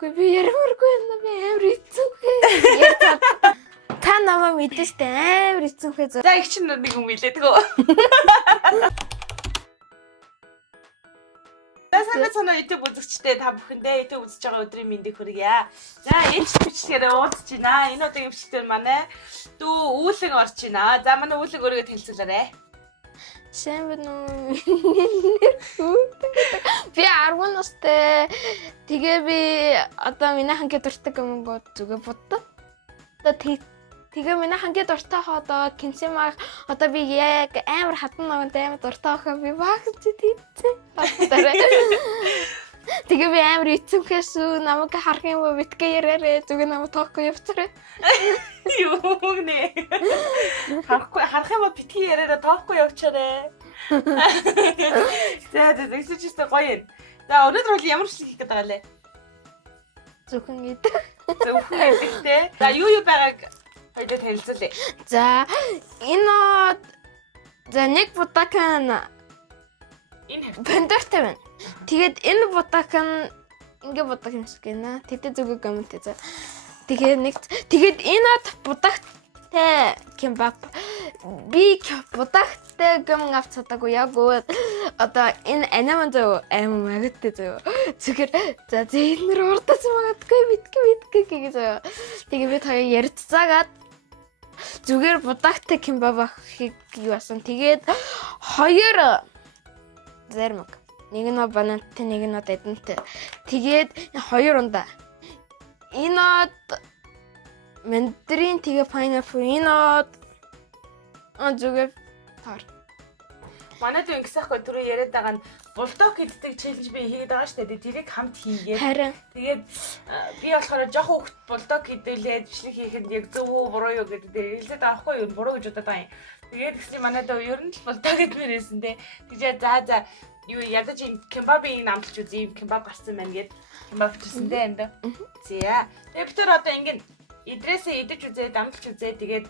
Үгүй би ярмаргүй юм би амар хэцүүхээ. Та намайг мэдэн штэ амар хэцүүхээ. За их чинь нэг юм хэлээ тгөө. Санаа YouTube үзэгчтэй та бүхэндээ YouTube үзэж байгаа өдрийн мэндийг хүргье. За энэ бичлэгээр уулзж байна. Энэ удаагийн бичлэгтэр манай дүү үүлэг орж байна. За манай үүлэг өөрийгөө танилцуулаарай. Сайн байна уу? Би 10 настай. Тэгээ би одоо миний хангийн дуртай юмгоо зүгээр боддог. Одоо тэгээ миний хангийн дуртай одоо кинсимаг одоо би яг амар хатан ногонд амар дуртай хаа би багч тийцээ. Тэгээ би амар эцэмхээс намайг харах юм бол битгээ яраарэ зүгээр намайг тоохгүй явцараа. Юу нэ. Харах юм бол битгээ яраарэ тоохгүй явчаарэ. За зөвхөн гоё юм. За өнөөдөр бол ямар бичлэг хийх гэдэг байгаа лээ? Зөвхөн гэдэг. Зөвхөн гэдэгтэй. За юу байгааг хоёул танилцуулъя. За энэ за нэг будакан энэ пандортай байна. Тэгээд энэ будакан ингээ будак юм шиг гэнэ. Тэдэ зүгөө коммент за. Тэгээд энэ будактай кимбап би будактай гом авцаадаг яг одоо энэ анаман зөө аим магадтай зөө зүгээр за зээнэр урдаж магадгүй битгэ гэж зөө. Тэгээ би таяа ярьцаагаад зүгээр будактай кимбап ахыг юу басан. Тэгээд хоёр зармаг. Нэг нь банантай, нэг нь эдэнтэй. Тэгээд хоёр ундаа. Энэ мандарин тэгээ пайнапл энэ зүгээр таар. Манай дүү ингэсэхгүй түрүү яриад байгаа нь булдог гэдэг челленж би хийгээд байгаа шүү дээ. Тэрийг хамт хийгээд. Харин Тэгээд би болохоор жоох хөвгт булдог хэдүүлээд бичлэг хийхэд яг зөв үү буруу юу гэдэг дээр хэлээд байгаа хгүй юу буруу гэж бодоод байгаа юм. Тэгээд гэсэн манай дүү ер нь л булдог гэдмээр хэлсэн дээ. Тэгээд за юу ядаж энэ кимбабыг намлж үзье. Кимбаб гарсан байна гэд кимбаб хийсэн дээ энэ. За. Тэгээд бид тэр одоо ингэ идрээсээ идэж үзээ, дамлж үзээ. Тэгээд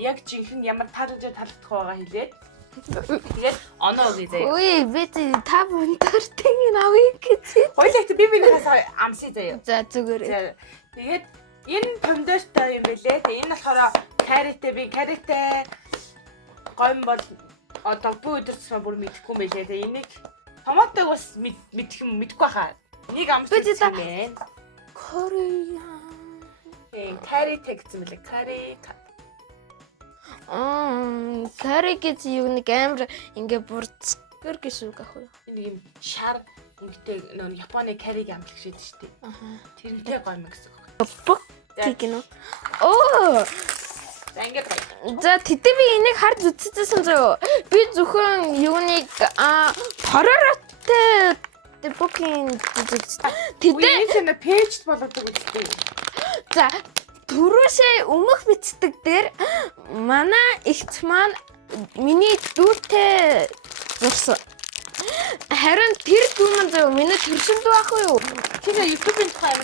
яг жинхэнэ ямар таалагдах байгаа хэлээд тэгээд оноо өгье заяа. Үй би та бүнтэртийг авъя гэж. Хоёулаа би минийхээс амсъя заяа. За зүгээр. Тэгээд энэ помидортой юм бэлээ. Тэгээд энэ болохоор каритэй би каритэй гойн бол одоо бүх өдөрцөө бүр мэдэхгүй юм байлээ. Тэгээд энийг томатог бас мэдэхгүй хаа. Нэг амсъя юм байна. Каритэй гэсэн мэлээ. Кари гэж юу нэг амар ингээ бурцгэр гэсэн үг ах уу? Нэг юм шар ингэтэй нөө Японы кариг амлах шиг шүү дээ. Тэрнтэй гоё юм гэсэн үг. Бок гинөө. Оо. За ингэ байна. За тэдээ би энийг харж үзчихсэн зөө. Би зөвхөн юуныг хоророттой бокинг үзчихсэн. Тэдээ энэ пэйж болгодог үстэй. За түрүүсээ өмнөх бичдэг дээр манай ихч маань миний дүүтэй зурсан. Харин тэр дүү маань зөв миний төрсөн дүү ах уу? Тэгээ YouTube-ын тухай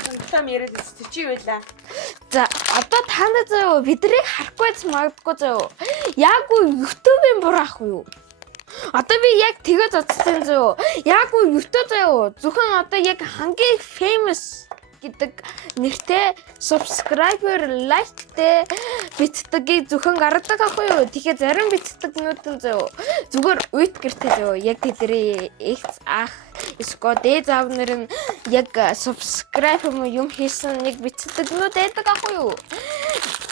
юм яриад ирсэн чи байлаа. За одоо та нар зөв бидрийг харахгүйс магадгүй зөв. Яг уу YouTube-ын буруу ах уу? Одоо би яг тэгээд бодсон зөв. Яг уу YouTube зөв. Зөвхөн одоо яг хамгийн famous гэдэг нэртэй subscriber like-тэй битдгийг зөвхөн гаргадаг ахгүй юу. Тэгэхээр зарим битдэгнүүд нь зүгээр үйт гэртэй яг тэдний их ах эсвэл дээд аав нар нь яг subscribe юм хийсэн нэг битдэгнүүд байдаг ахгүй юу.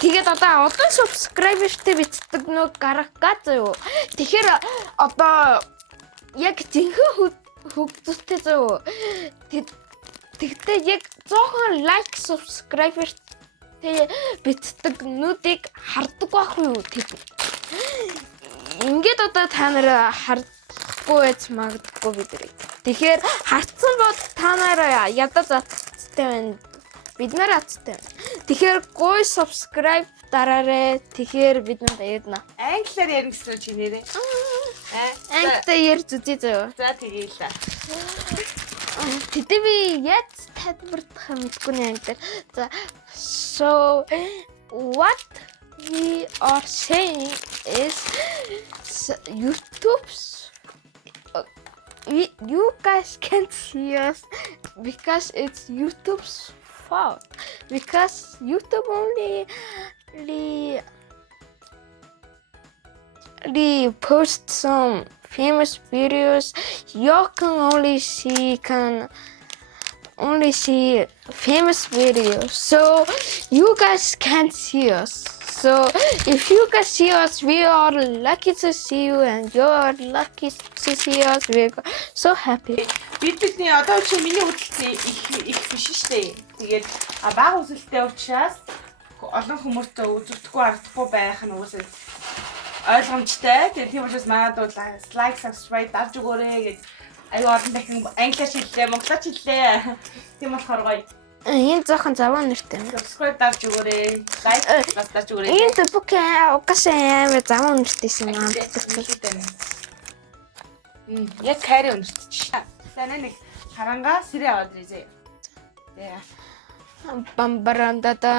Тэгээд одоо subscriber-тэй битдэгнүүд гаргах зөө. Тэгэхээр одоо яг жинхэнэ хөгжөлтэй зөө. Тэгтээ яг 100 like subscriber тэ битдэг нүдийг хардаг байх уу тэг. Ингээд одоо та нар хардахгүй байж магадгүй бидрийг. Тэгэхээр хартсан бол та нар ядаж аттай байна. Бид нар аттай байна. Тэгэхээр гой subscribe дараарай. Тэгэхээр бид нар баярна. Англиар ярина гэсэн чи нэрээ. Англиар ярьж үзье зөө. За тэгээл. Тэдээ би яаж тайлбарлах юм мэдгүй нэ англи. За so what we are saying is YouTube's you guys can't see us because it's YouTube's fault. Because YouTube only post some famous videos. You can only see famous videos. So you guys can't see us. So if you guys see us, we are lucky to see you, and you are lucky to see us. We're so happy. Бидний одоо чи миний үзэлтэй их биш штэ. Тэгээд бага үзэлтэй учраас олон хүмүүст үзэгдэхгүй харагдахгүй байх нь үгүйсээ ойлгомжтой. Тэгээд тийм учраас манайд бол like, subscribe дарж өгөөрэй гэж аюу олон дахин англиар хэллээ, монголоор хэллээ. Тийм болохоор гоё. Энэ зоохон заваа нэртэй. Subscribe дарж өгөөрэй. Like бас дарж өгөөрэй. Энэ төбөкөө угсаа амар заваа нэртэйсэн юм аа. Яг кари өнөртч. Таны нэг харангаа сэрээ аваад ирээ. Тэгээ. Бамбаратанда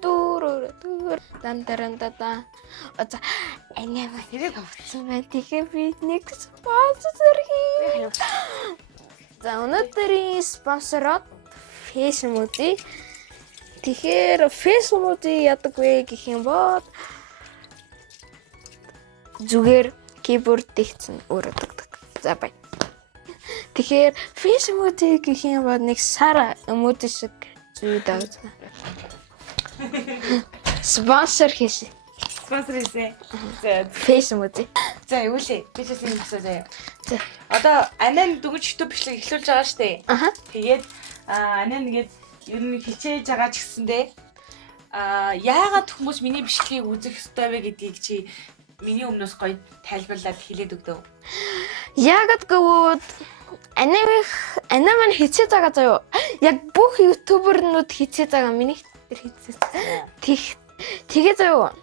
дуруу дандарандата. Оца анаа хэрэг авсан байна. Тэгэхээр би нэг спонсор хий. За өнөөдрийн спонсород Facebook. Тэгэхээр Facebook яадаг вэ гэх юм бол зүгээр keyboard дэгцэн өөрөө дагдаг. За бай. Тэгэхээр Facebook гэх юм бол нэг сар эмоди шиг зүйл дагдаг. Спонсор хийсэн. Спонсор хийсэн. За Facebook. за юу лээ? Би ч юм асуу заяа. За. Одоо анаа дүнж YouTube бичлэг эхлүүлж байгаа штэ. Аха. Тэгээд анаа нэгээд ер нь хичээж байгаа ч гэсэндээ яагаад хүмүүс миний бичлэгийг үзэх ёстой вэ гэдгийг чи миний өмнөөс гоё тайлбарлаад хэлээд өгдөө. Яагаад гэвэл анаа маань хичээж байгаа заяо. Яг бүх ютубернууд хичээж байгаа миний хичээж. Тэгээ заяо.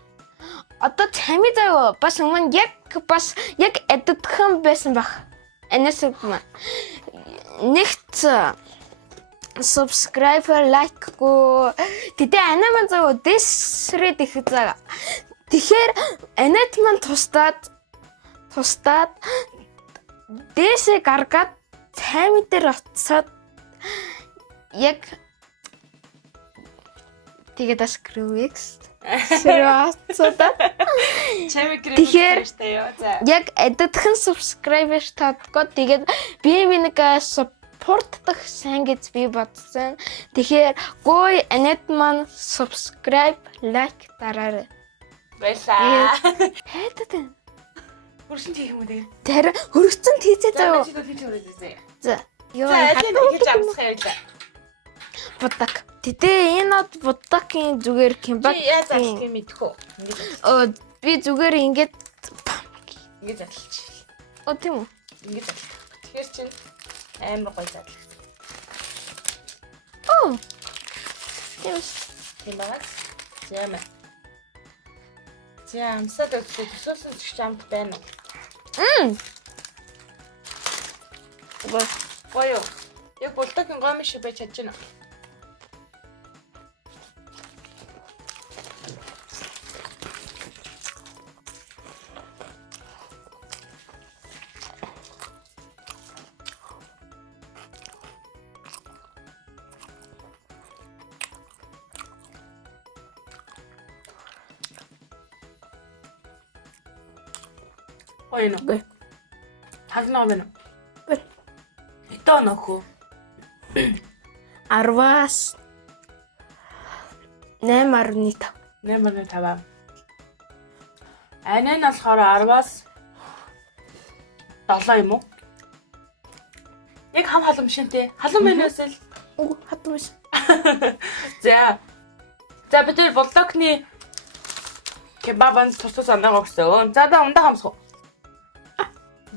Одоо чами заяо бас өмнө яг эддхэн байсан баг. Анаас маань нэгт subscriber like го. Тэгээ анаа маань заяо дэсрэд их заа. Тэгэхээр анаад маань тусдаад дэсэ гаргаад цайм дээр оцоод яг тэгээд скрүүвэкс сэрвацода Чамиг тэгэхээр штэ ёо. За. яг эддхэн subscriber татгаа тэгээд би нэг supportдах сайн гэж би бодсон. Тэгэхээр гоё анаад маань subscribe like дараарай. Баярлаа. Хайдаа. Хөрсөн тийх юм үү? Тэр хөргөцөнд хийцээ заяа. За хийж өгөөд. За. Йоо. За хийж амсах явлаа. Будаг. Тэтээ энэ од будагын зүгээр кимбат. Чи яаж залах юм мэдхүү. Би зүгээр ингэж залж. тийм үү? Ингэж залах. Тэгэхээр чинь амар гоё залах. Тийм байна. Зэмэ. За амсаад өгсөн төсөөсөн ч амт байна. Гоё. Яг булдагийн гомь шиг байж чадж байна. Ой нөө. Хагнаа байна. Итоо нөхөө. 10-аас 8.5. 8.5. Анаа нь болохоор 10-аас 7 юм уу? Яг хам халамжинтэй. Халам байнаас л. Хатмаш. За. За бид булдогны кебабанд тусус ангаа өгсөн. За да ундаа хамсах.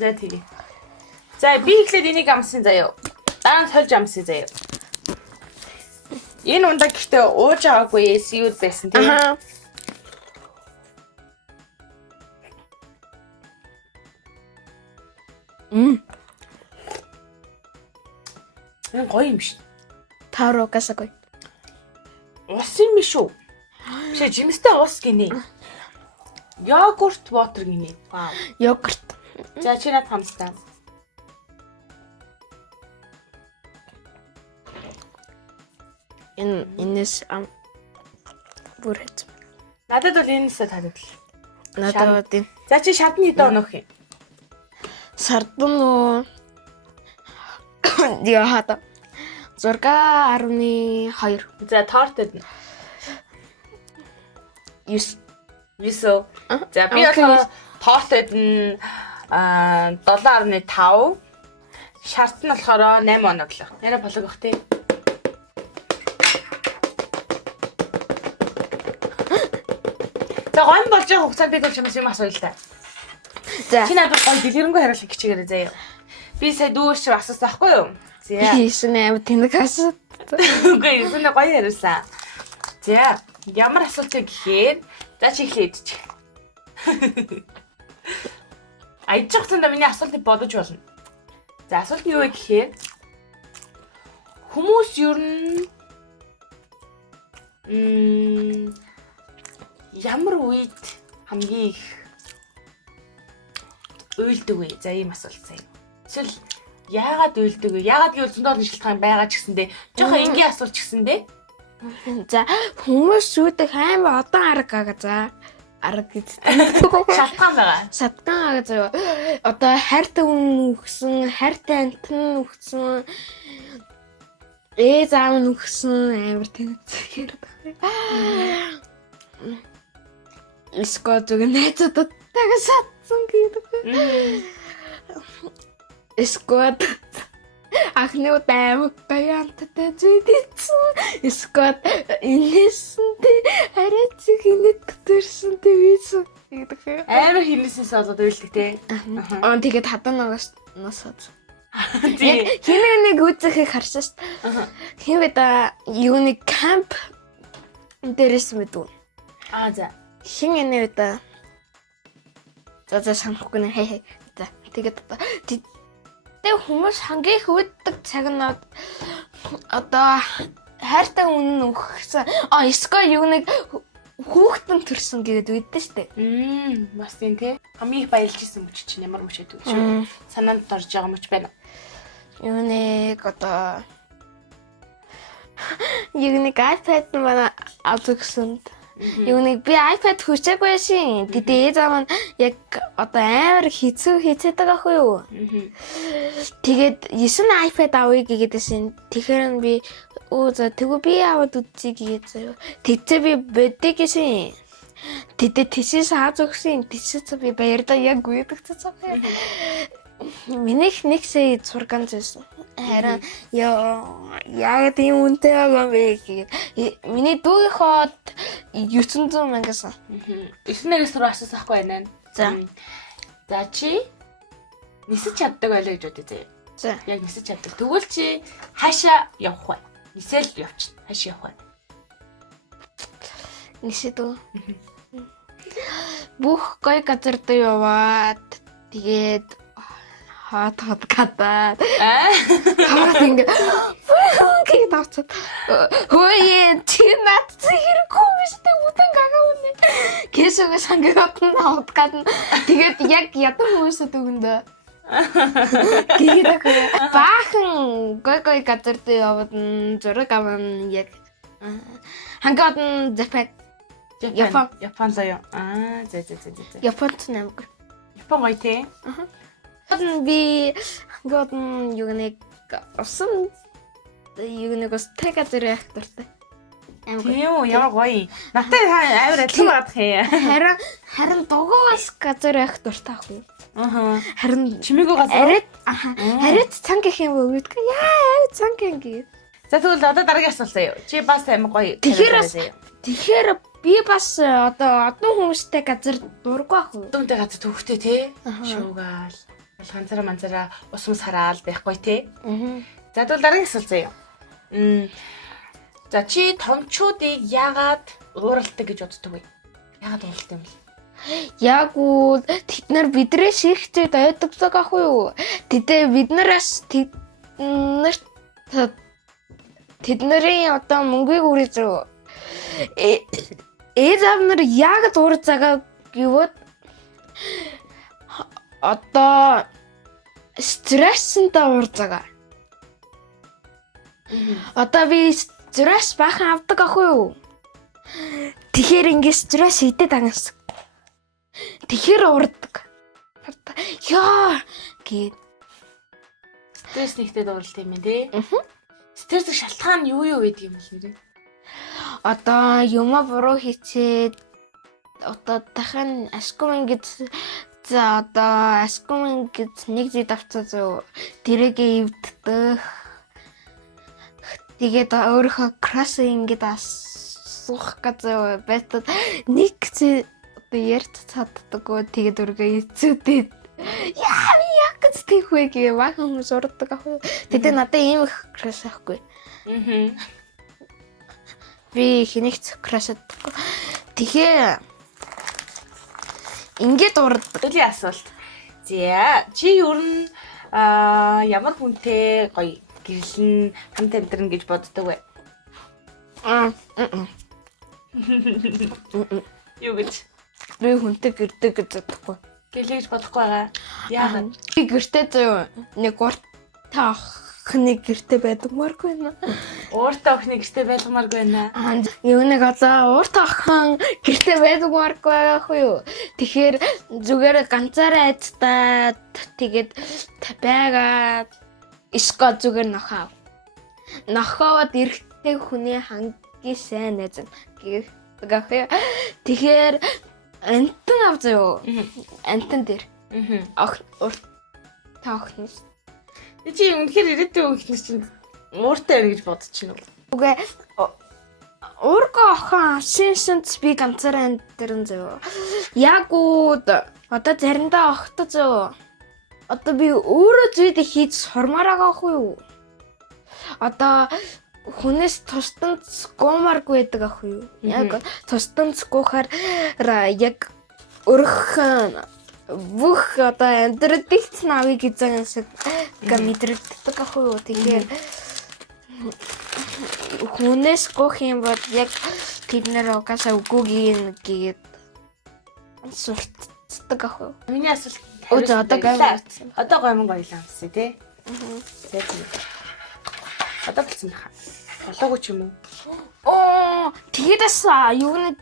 За тэгээ. За би ихлээд энийг амсын заяа. Дараа нь сольж амсын заяа. Энэ ундаа гэхдээ ууж байгаагүй сүйд байсан тийм. Энэ гоё юм шиг. Таро гасагой. Ус юм биш үү? Биш жимстэй ус гинэ. Йогурт water гинэ. Вау. Йогурт. За чи над хамстаа. Энэс бүр хэц. Надад бол энэсээ таалагдал. Надад тийм. За чи шатны доо нөх юм. Сардун яа хата. 6.2. За торт эднэ. 9. 9. За би болохоор торт эднэ 7.5. Шарт нь болохоор 8 оноглоо. Нэрэ болог бах тий. За гойн болж байгаа хугацаанд би бол чамаас юм асууя л та. За. Чи надад гой дэлгэрэнгүй хариулах хичээгээрэй заяа. Би сая дүүрч асуусан байхгүй юу? За. Хийсэн аим тэнэг асуу. Үгүй юу, гоё хариулсан. За, ямар асуулт вэ гэхээр за чи эхлээд чи. Айж хацанда миний асуултыг бодож болно. За, асуулт нь юу вэ гэхээр хүмүүс ер нь ямар үед хамгийн их уйлдаг вэ? За, ийм асуулт заяа. Эсвэл яагаад уйлдаг вэ? Яагаад гэвэл зөндөө олон шалтгаан байгаа ч гэсэндээ жоохон энгийн асуулт ч гэсэндээ. За хүмүүс шүүдэх амар удаан арга за арга гэдэг. Шалтгаан байгаа. Шалтгаан байгаа зөө. Одоо хайртай хүн үхсэн, хайртай амтан үхсэн. Заав нь үхсэн амар тэнцээр. Иско зүг найзуудад тагсаадсан гэдэг. Искод ахнууд амар баянтай зүйдсэн. Искод инээсэнтэй хараацыг инээд төрсөнтэй висэн гэдэг. Амар хинээсээс болоод уйлдаг те. Тэгээд хаданаас насаад. Тий. Хинэг нэг үзэхийг харсан шүү дээ. Хин бэда юуны камп дээрээс мэдв. За. Хин энэ бэда за санахгүй нэ хей. За тэгээд тэг хүмүүс хамгийн их үүддэг цаг нь одоо хайртай хүн үхсэн. Иско юу нэг хүүхдэн төрсөн гэдэг үйдэн штэ. Бас тийм те. Хамгийн их баялж исэн мөч чинь ямар мөч гэдэг шүү. Санаанд орж байгаа мөч байна. Юу нэг одоо юу нэг iPad манай авчихсанд. Юу нэг би iPad хүчээгүй шин. Тэгээд zaman яг одоо амар хийцээд байгаа хгүй юу. Тэгээд 9 iPad авъя гэгээдсэн. Тэгэхээр би за тэгвэл би аваад үзье гэгээд заяа. Тэгтээ би бодё гэсэн. Тэдэ тийшээс хааж өгсөн. Тийшээс би баярлаа яг үйдэгцээ. Минийх нэг сая зурган зэсэн. Харин яг тийм үнэтэй байгаа бэ гэгээд миний дүүгийнхоо 900 мянгасан. 9-ээс рүү асуусан хгүй байна. За. За чи нисэж чаддаг байлаа гэж бодъё. За. Яг нисэж чаддаг. Тэгвэл чи хаашаа явах вэ? Нисэл явчихна. Хаашаа явах вэ? Нисэдөө. Бүх гоё газар дээр яваад тэгээд хот гадаад. Ингээ тавцад. Хөөе чи над зэрэггүй биш тэ үтэн гага үнэ. Кэсэгээ сангад хот гадна. Тэгээд яг ядар хүмүүсэд өгөндөө. Тэгээд баахан гой газар дээр яваад зураг аван яг хангад Япон заяа. За. Японд нэмэг. Япон гоё те. Би хангад юу нэг усан юу нэг ус тэгазэр яг дуртай. Тийм үү, ямар гоё. Натай амар адилхан багт хээ. Харин дугуйс газар яг дуртай ахгүй. Харин чимээгүй газар. Харин цанг гэх юм уу гэдэг. Яа, цанг ингэ. За тэгвэл одоо дараагийн асуулт заяа. Чи бас амар гоё. Тэгэхээр би бас одоо одон хүмүүстэй газар дурггүй ахгүй. Одонтэй газар төвхтэй те. Шуугаал. Ганцаараа манцаараа усмас хараал байхгүй те. За тэгвэл дараагийн асуулт заяа. За чи томчуудыг яагаад ууралдаг гэж боддог вэ? Яагаад ууралдаг юм бэ? Яг уу тэд нар бидрээ ширхчээд ойдогцог ахгүй юу? Биднээс тэднэрийн одоо мөнгөийг үрэж зөө. Эзав нар яг зур цагаа гэвд одоо стрессэнтэй урзага. Одоо би стресс бахан авдаг ахгүй юу? Тэгэхээр ингэ стресс идэт агаас. Тэгэхээр урддаг. Яа гээд Стресс нэгтэй дууралт юм тий. Стрессийн шалтгаан юу байдаг юм бэ нэрээ? одоо юма буруу хийчээд одоо дахин ашгүй ингэж за одоо ашгүй ингэж нэг зүй давцаа зөө тэрээгээ эвддэх. Тэгээд өөрийнхөө краш ингэж асуух гэж байтад нэг зүй одоо ярьж чаддаггүй тэгээд өргөө эцүүдэд яа гэж тийхвэ гээ бахан хүмүүс урддаг ахгүй. Тэгээд надад ийм их краш ахгүй. Би хинэгч крашаддаг. Тэгэхээр ингээд урддаг. Өлийн асуулт. За чи ер нь ямар хүнтэй гоё гэрлэн хамт амьдрын гэж боддог вэ? Юу гэж? Би хүнтэй гэрдэг гэж бодохгүй. Гэлэж бодохгүй байгаа. Яагаад? Би гэртэй зөө нэг урт таахны гэртэй байдаг мөргүй нэ. Ууртаа охины гэртээ байлгамааргүй байна. Юу нэг одоо урт тахан гэртэй байдаг мөргүй байхгүй юу? Тэгэхээр зүгээр ганцаараа айцтаад тэгээд байгаад ишко зүгээр нохоо. Нохоод эрэхтэй хүний хамгийн сайн найз гэдэг ахгүй. Тэгэхээр антен авзаа юу? Антен дээр. Урт таахны. Чи үнэхээр ирээдүйн өхнөс чинь ууртай байна гэж бодчихно уу? Үгүй урга охин шинсэнц би ганцаараа энэ зөө. Яг уу одоо заримдаа охтой зөө. Одоо би өөрөө зүйдэ хийж сурмаар байгаа ахгүй юу? Одоо хүнээс тусданц гуумааргүй байдаг ахгүй юу? Яг тусданц гуухаар яг өрх бүх одоо амьдралдагч навыг эзэн шиг мэдрэгддэг ахгүй юу? Тэгэхээр хүнээс гух юм бол яг тэд нэр угаасаа үгүйг гээд сурцдаг ахгүй юу? Миний асуулт Өө одоо гайвсан. Одоо гомон гоёлаа амсаа тий. За тийм. Одоо болсон баха. Болоогүй ч юм уу? Оо тэгэдээс юу нэг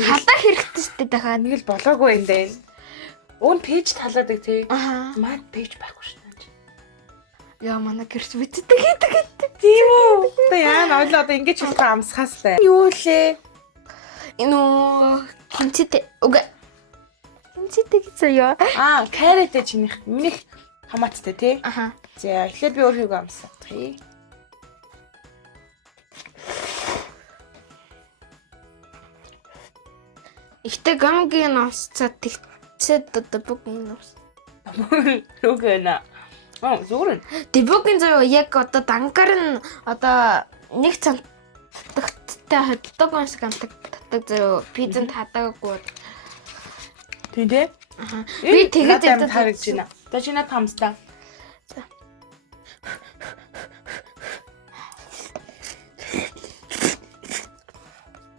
халаа хэрэгтэй шүү дээ дахиад. Нэг л болоогүй юм дээ. Уун пэйж талаадаг тий. Мад пэйж байхгүй шүү дээ. Яа манай гэрч бичдэг гэдэг. Тийм үү? Одоо яа нойлоо одоо ингэж хэлэх амсгаас лээ. Юу лээ? Энэ кинчтэй үгүй. Кинчтэй гэсэн ёо. Карэтэй чинийх. Минийх хамааттай тий. За эхлээд би өөрийгөө амсах тий. Ихтэй гамгийн насцаа тэгчээд одоо бүгэн нас. Үгүй нэ. Зүгээр. Дебогийн зөө яг одоо дангаар нь одоо нэг цант татагтай хөдөлдөг онс гамтаг татдаг зөө пизэн татаагүй. Тийм дээ. Би тэгээд харагдаж байна. Одоо чи над хамстаа.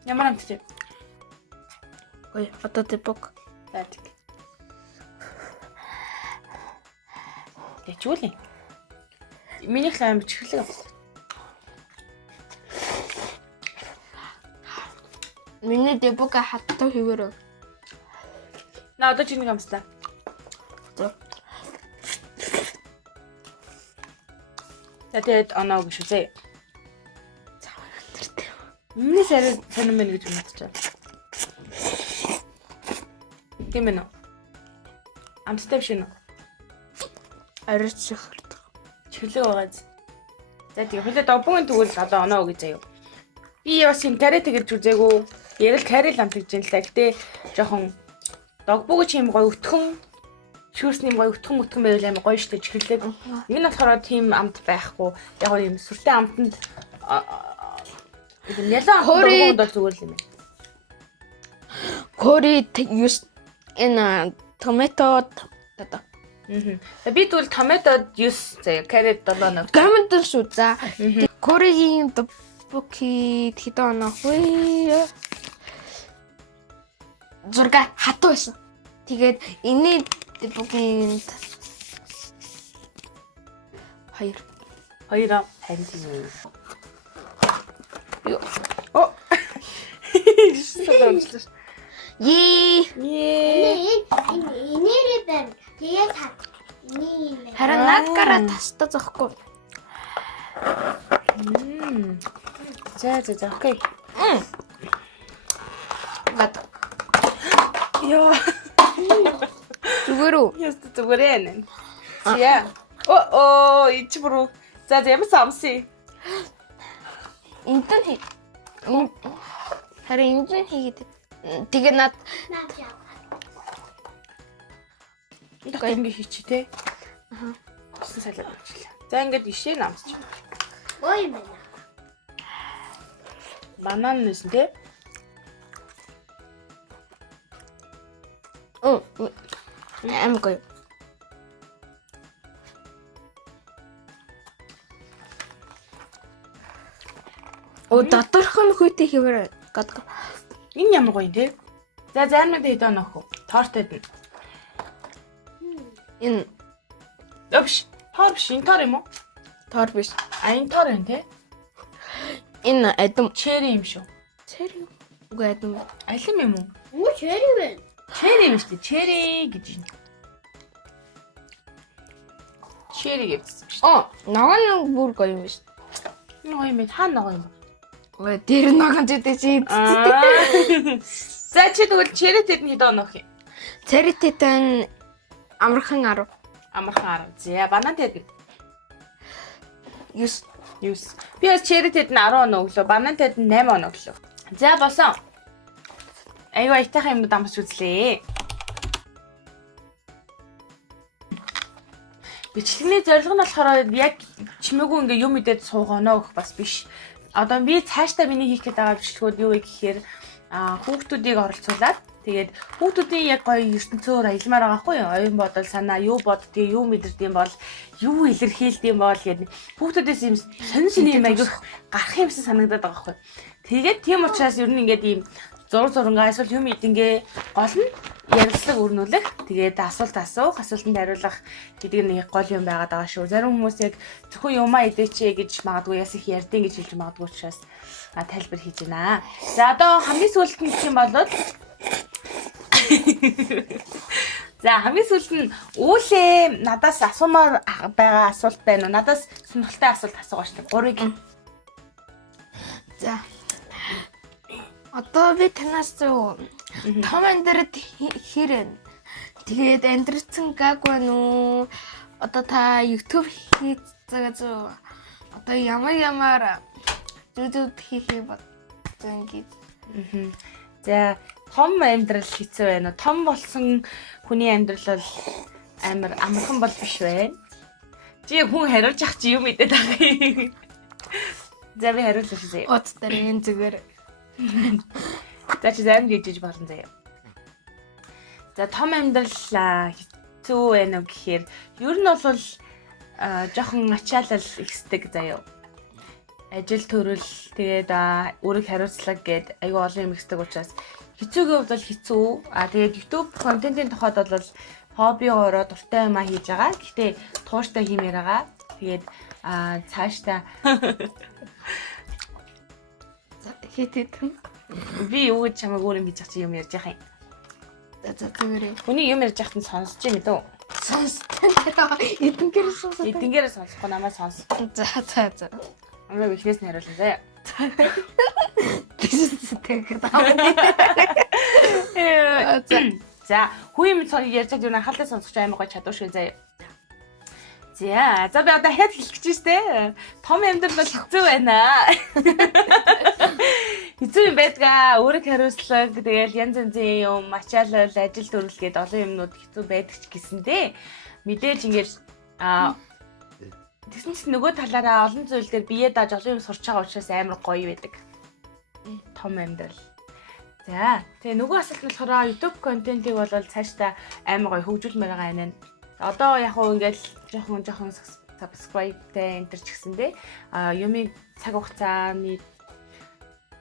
Ямар амт тий. Ой, одоо дебог. За тийм. Тэжүүл. Минийх л амар чихлэг авсан. Миний дебога хаттай хөвөрөө. На одоо чиний амстаа. За. Тэгээд оноо гэж үзье. Цаваа өндөртэй. Миний сарай сонирм байна гэж бодчихоо. Тийм ээ. Амттай биш үү? Арич чихэрдэг. Чихлэг байгаа. За тийм хөлөө добгийн тэгвэл одоо оноо гэж заяа. Би бас юм карэ тэгж үзээгүй. Ярил карэ л амт гэж юм л та. Гэтэ жоохон догбууг ч юм гоё өтгөн шүүсний гоё өтгөн байвал амар гоё штэ чихлэг. Энэ болохоор тийм амт байхгүй. Яг гоё юм сүртэй амтанд нялан амт бол зүгээр л юм байна. Кори юус энэ томато тата. Би тэгвэл томатод 9 заяа, карет 7 ног. Гамд шүү за. Коригийн буки хэдэн оноо хөө. зураг хатуу байсан. Тэгээд энэний бүгийн 2 2 танд юм. Юу. Оо. Шүлээ. Ее. Энийний байна. Тэгээд энийг Харин надгаараа тастай зөхгүй. За окей. Гад. Яа. Зүгээр үү? Яст зүгээрэн. Яа. Оо, ичбруу. За ямар самси. Энтэн хий. Харин энтэн хийгээд. Тэгээд над наач. Ингээд ингэ хийчих те. Гэсэн салаад болчихлаа. За ингээд ишээ намсч. Ой мэн. Банан нэсэн те. амгүй. Доторхон хүйтэй хэвээр гад. Энэ ямар гоё юм те. За займад хэд онох вэ? Торт хэд. Энэ Өвш. Тор биш, энэ тор юм уу? тор биш. А энэ тор юм те. Энэ адим Чери юм шүү. цэри. Үгүй адим. Алим юм уу? Муу чэри байна. Чери юм шүү. Чери гэж юм. Чери гэсэн шүү. Оо, ногоон бүр гоё юм биш. Энэ гоё юм бэ? Хаана гоё юм бэ? Ой, дээр ногоон зүйтэй чи. За чи тэгвэл чери тэд хэд онох юм? Цэрэтэтэн амархан 10. Амархан 10. За банан тэд 9. 9. Би бас чери тэд нь 10 оноо өглөө, банан тэд нь 8 оноо өглөө. За болсон. Айгаа итайхан юмнууд амсч үзлээ. Бичлэгний зорилго нь болохоор яг чимээгүй ингээ юм идээд суугоно гэх бас биш. Одоо би цаашдаа миний хийх гээд байгаа бичлэгүүд юу вэ гэхээр хүүхдүүдийг оролцуулаад тэгээд хүүхдүүдийн яг гоё ертөнцөөр аялмаар байгаа хгүй юу? Оюун бодол санаа, юу боддгийг, юу мэдэрдэм бол, юу илэрхийлдэм бол гэдэг хүүхдүүдээс юм сонин юм аяг гарах юмсан санагдаад байгаа хгүй юу? Тэгээд тийм учраас ер нь ингээд ийм зураг эсвэл юм идэнгээ гол нь ярилцлага өрнүүлэх, тэгээд асуулт асуух, асуултанд хариулах гэдэг нэг гол юм байгаад байгаа шүү. Зарим хүмүүс яг зөвхөн юмаа идээч гэж магадгүй яс их ярдیں۔ Гэж хэлж магадгүй учраас тайлбар хийж байна. За одоо хамгийн сүүлд нь гэх юм бол за хамгийн сүүлд нь үүлээ надаас асуумаар байгаа асуулт байна уу? Надаас сонирхолтой асуулт асуугаа шүү. 3-ыг. За. Одоо би танаас зөв том амьдрал хэрэг. Тэгээд амьдрсан гаг байна уу? Одоо та YouTube хийж байгаа зөв. Одоо ямар зүуд хийхээ бодсон гэж. За том амьдрал хэцүү байна уу? Том болсон хүний амьдрал бол амар амархан бол биш байна. Чи хүн хариулж ах чи юм идээд байгаа. За би хариулж үзье. От дээр энэ зүгээр. За чи зарим гэж болно заяа. За том амьдрал хэцүү байна уу гэхээр ер нь бол жоохон ачаалал ихсдэг заяа. Ажил төрөл тэгээд үүрэг хариуцлага гээд аюу олон юм ихсдэг учраас хэцүүгийн хувьд бол хэцүү. Тэгээд YouTube контентын тухайд бол хоббигоороо дуртай юмаа хийж байгаа. Гэхдээ тууштай хиймээр байгаа. Тэгээд цаашдаа Хийтэд. би юу гэж чамайг өөр юм хийж байгаа чи юм ярьж байгаа юм. За зүгээр. Хүний юм ярьж байхад нь сонсож юм дөө. Сонстой. Эдгээр сонсоо. Эдгээрээ сонсохгүй намайг сонс. За. Амраа ихнээс нь хариулна заяа. Тэгээд За, хүн юм ярьж байгаа юу анхаалтай сонсох амар гой чадваршгүй заяа. За би одоо дахиад хэлэх гэж штэ. Том амьдрал бол хэцүү байна. Хэцүү юм байдгаа. Өөрөг хариуцлага тэгэл янз янзын юм, ачаалал, ажил төрөл гээд олон юмнууд хэцүү байдаг ч гэсэндээ мэдээж ингэж тэгсэн чинь нөгөө талаараа олон зүйл дээр бие дааж олон юм сурч байгаа учраас амар гоё байдаг. Том амьдрал. За тэгээ нөгөө асуулт нь болохоор YouTube контентийг бол цаашдаа амар гоё хөгжүүлмээр байгаа юм. Одоо яг уу ингээл жоохон subscribe-тэй энтер ч гэсэндээ юмыг цаг хугацааны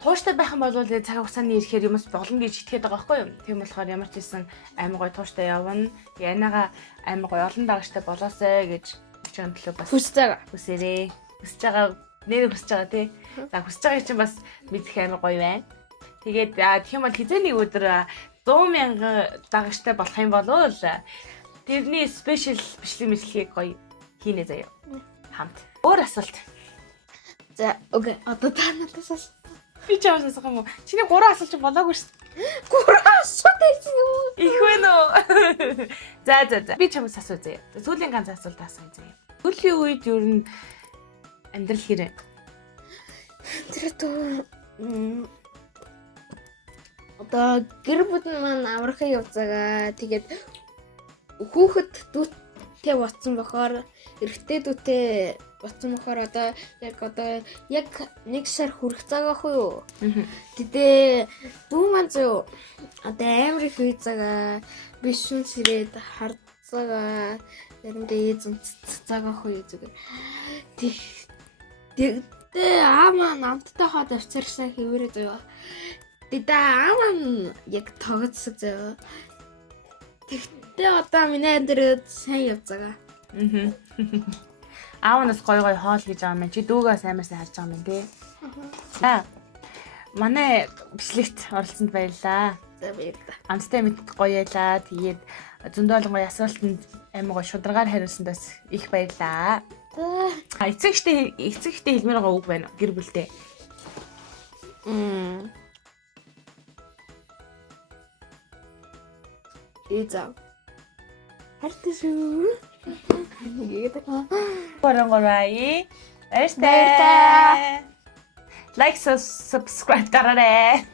Тууштай байх юм бол цаг хугацааны ирэхээр юмс болно гэж итгээд байгаа байхгүй юу? Тийм болохоор ямар ч хэлсэн амар гоё тууштай явна. Янаага амар гоё олон дагагчтай болоосай гэж чинь төлөө бас Хүсэж байгаа. хүсээрээ. Хүсэж байгаа нэр хүсэж байгаа тий. За хүсэж байгаа чинь бас мэдэх амар гоё байна. Тэгээд тийм бол хизээний өдөр 100,000 дагагчтай болох юм бол тэрний спешиал бичлэг мэдлэгийг гоё хийнэ заяа. Хамт. Өөр асуулт. За окей. Одоо та надаас асуу. Би ч аваад асах юм уу? Чиний 3 асуулт болоогүй шүү дээ. Гурван асуулт байсан юм уу? Их байна уу? За. Би чамаас асуу заяа. Сүүлийн ганц асуулт асууя заяа. Сүүлийн үед юу н амьдрал хэрэг. Тэр тоо одоо гэр бүл маань аврахын явцаага тэгээд хүүхэд дүүтэй батсан бохоор эрэгтэй дүүтэй батсан бохоор одоо яг 1 сар хүрэх цаг ахгүй юу? Тэдээ дүү маань зөө одоо амар их үе цагаа бишэн сэрээд харцаага ярамдээ цаг ахгүй юу зүгээр. Тэгтээ аамаа намттай хаад авчирсан хэвээрээ зөө. Тэдээ аамаа яг тогтсон зөө. Тэгтээ одоо миний амьдрал сайн явцаага. Аавнаас гоё хоол гэж байгаа юм. Чи дүүгээс амар сайн харж байгаа юм тий. За. Манай бичлэгт оролцсонд баярлалаа. За баярлалаа. Амттай мэд гоё ялаа. Тэгээд зөндөө олон гоё асуултанд амар гоё шударгаар хариулсанд бас их баярлалаа. Эцэгтэй хэлмээр байгаа үг байна гэр бүлдээ. Эзаа. Харташгүй. Горонгорай. Баярлалаа. Like, subscribe дараарай.